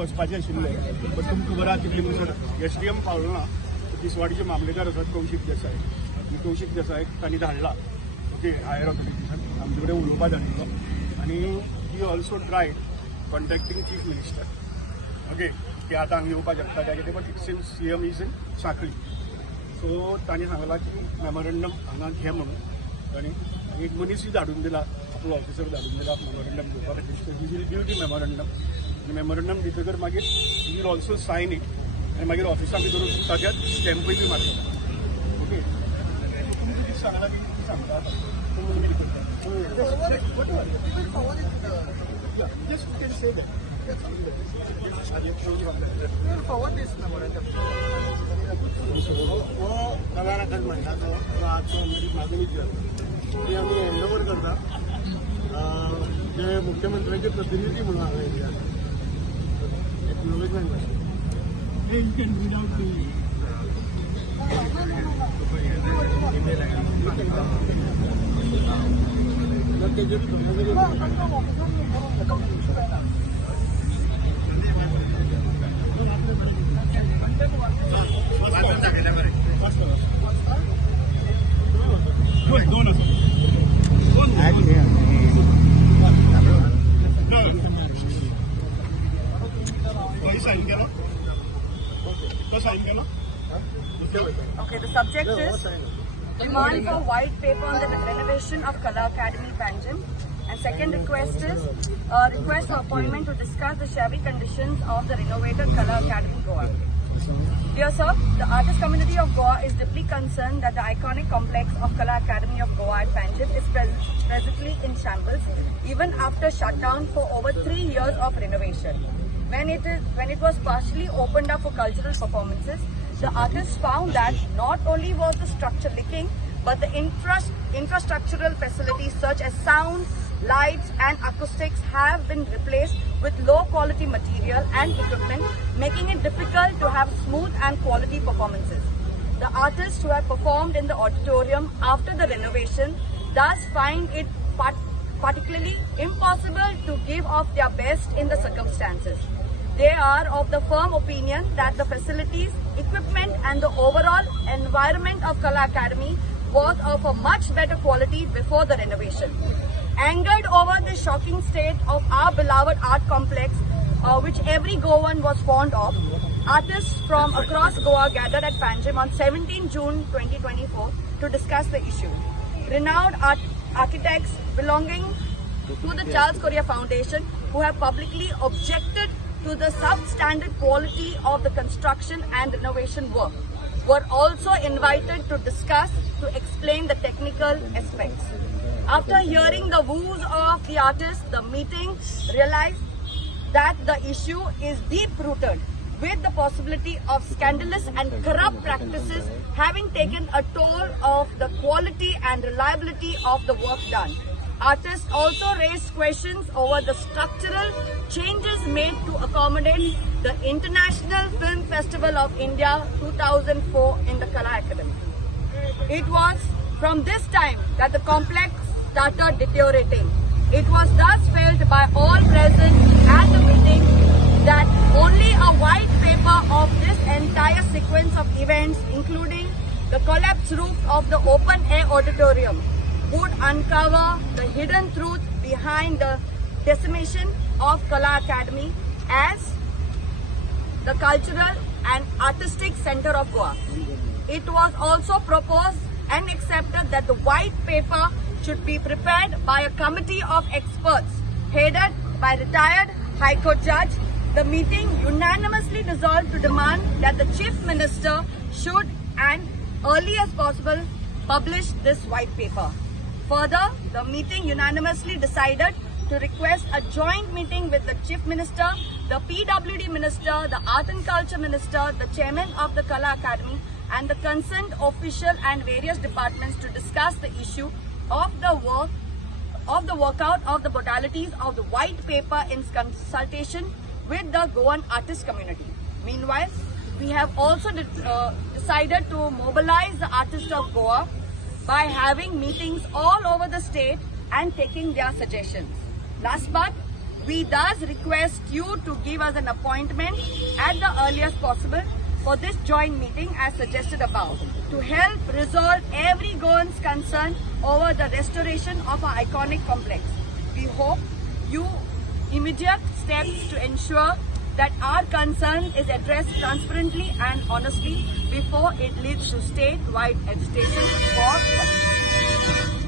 वचपाचें आशिल्लें बट तुमकां खबर आहा तितली म्हणसर SDM पावलो ना. तिसवाडीचे मामलेदार आसात कौशिक देसाय. कौशिक देसाय तांणी धाडला ओके हायर ऑथॉरिटीसान आमचे कडेन उलोवपाक धाडिल्लो आनी he also tried contacting chief minister okay की आतां हांगा येवपाक शकता काय कितें but it seems CM is in Sanquelim. So तांणी सांगलां की मेमोरंडम हांगा घे म्हणून आनी एक मनीसय धाडून दिला आपलो ऑफिसर धाडून दिला मेमोरंडम घेवपा खातीर. So he will give the memorandum आनी मेमोरंडम दितकर मागीर he will also sign it आनी मागीर ऑफिसान भितर वचून ताज्यात स्टॅम्पूय बी मारतलो. ओके तुमी कितें सांगला की कितें सांगता just you can say that. Forward this memorandum. कलाराकान म्हणटा तो आजचो मागणी जी आसा ती आमी हँडओवर करता जे मुख्यमंत्र्याचे प्रतिनिधी म्हणून हांगा येयल्ले आसा acknowledgement. You can read out the email Okay, the subject is demand for white paper on the renovation of Kala Academy, Panjim. And second request is request for appointment to discuss the shabby conditions of the renovated Kala Academy, Goa. Dear sir, the artist community of Goa is deeply concerned that the iconic complex of Kala Academy of Goa at Panjim is presently in shambles, even after shutdown for over 3 years of renovation. When it was partially opened up for cultural performances, the artists found that not only was the structure leaking, but the infrastructural facilities such as sound, lights and acoustics have been replaced with low quality material and equipment, making it difficult to have smooth and quality performances. The artists who have performed in the auditorium after the renovation thus find it particularly impossible to give off their best in the circumstances. They are of the firm opinion that the facilities, equipment and the overall environment of Kala Academy was of a much better quality before the renovation. Angered over the shocking state of our beloved art complex, which every Goan was fond of, artists from across Goa gathered at Panjim on 17 June 2024 to discuss the issue. Renowned architects belonging to the Charles Correa Foundation, who have publicly objected to the substandard quality of the construction and renovation work, were also invited to discuss to explain the technical aspects. After hearing the woes of the artists, the meeting realized that the issue is deep-rooted, with the possibility of scandalous and corrupt practices having taken a toll of the quality and reliability of the work done. Artists also raised questions over the structural changes made to accommodate the International Film Festival of India 2004 in the Kala Academy. It was from this time that the complex started deteriorating. It was thus felt by all present at the meeting that only a white paper of this entire sequence of events, including the collapsed roof of the open-air auditorium, would uncover the hidden truth behind the decimation of Kala Academy as the cultural and artistic center of Goa. It was also proposed and accepted that the white paper should be prepared by a committee of experts headed by retired High Court Judge. The meeting unanimously resolved to demand that the Chief Minister should, and early as possible, publish this white paper. Further, the meeting unanimously decided to request a joint meeting with the Chief Minister, the PWD Minister, the Art and Culture Minister, the Chairman of the Kala Academy and the concerned official and various departments to discuss the issue of the workout of the modalities of the white paper in consultation with the Goan artist community. Meanwhile, we have also decided to mobilize the artists of Goa by having meetings all over the state and taking their suggestions. Last but We thus request you to give us an appointment at the earliest possible for this joint meeting as suggested above to help resolve every Goan's concern over the restoration of our iconic complex. We hope you immediate steps to ensure that our concern is addressed transparently and honestly before it leads to statewide agitation for